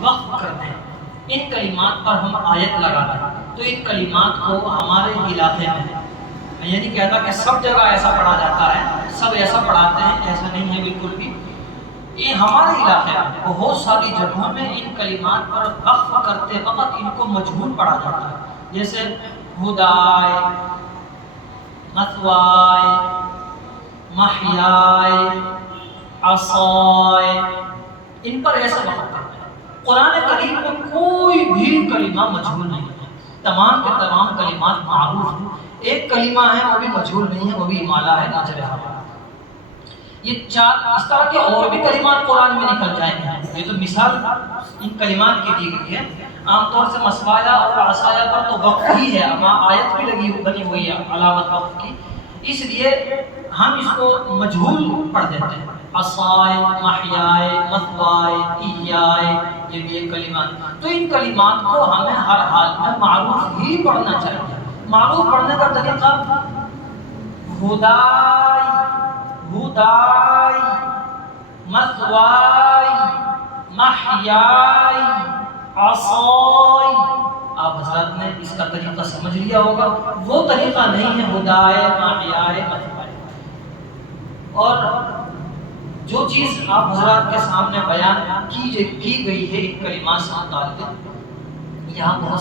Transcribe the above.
وقف کر دیں، ان کلمات پر ہم آیت لگا دیں، تو ان کلمات کو ہمارے علاقے میں، میں یہ نہیں کہتا کہ سب جگہ ایسا پڑھا جاتا ہے، سب ایسا پڑھاتے ہیں، ایسا نہیں ہے بالکل بھی، یہ ہمارے علاقے میں بہت ساری جگہوں میں ان کلمات پر وقف کرتے وقت ان کو مجہول پڑھا جاتا ہے، جیسے ہدائے، مثوائے، محیائے، عصائے، ان پر ایسا وقف کرتے ہیں۔ قرآن کریم میں کوئی بھی کلمہ مجہول نہیں ہے، تمام کے تمام کلمات معروف ہیں، ایک کلمہ ہے وہ بھی مجہول نہیں ہے، وہ بھی امالہ ہے، ناظر حوالہ۔ یہ چار اس طرح کے اور بھی کلمات قرآن میں نکل جائیں گے، یہ تو مثال ان کلمات کی دی گئی ہے۔ عام طور سے مسوایا اور عصایا پر تو وقف ہی ہے، اما آیت بھی بنی ہوئی ہے علامت وقف کی، اس لیے ہم اس کو مجہول پڑھ دیتے ہیں۔ عصائے، محیائے، مثوائے، احیائے، یہ بھی ایک کلمات، تو ان کلمات کو ہمیں ہر حال میں معروف ہی پڑھنا چاہیے۔ معروف پڑھنے کا طریقہ ہدائی، ہدائی، مثوائی، محیائی، عصائی، آپ حضرات نے اس کا طریقہ سمجھ لیا ہوگا، وہ طریقہ نہیں ہے ہدائے، محیائے، مثوائی۔ اور جو چیز آپ حضرات کے سامنے بیان کی گئی ہے ان کلمات سے متعلق، یہاں بہت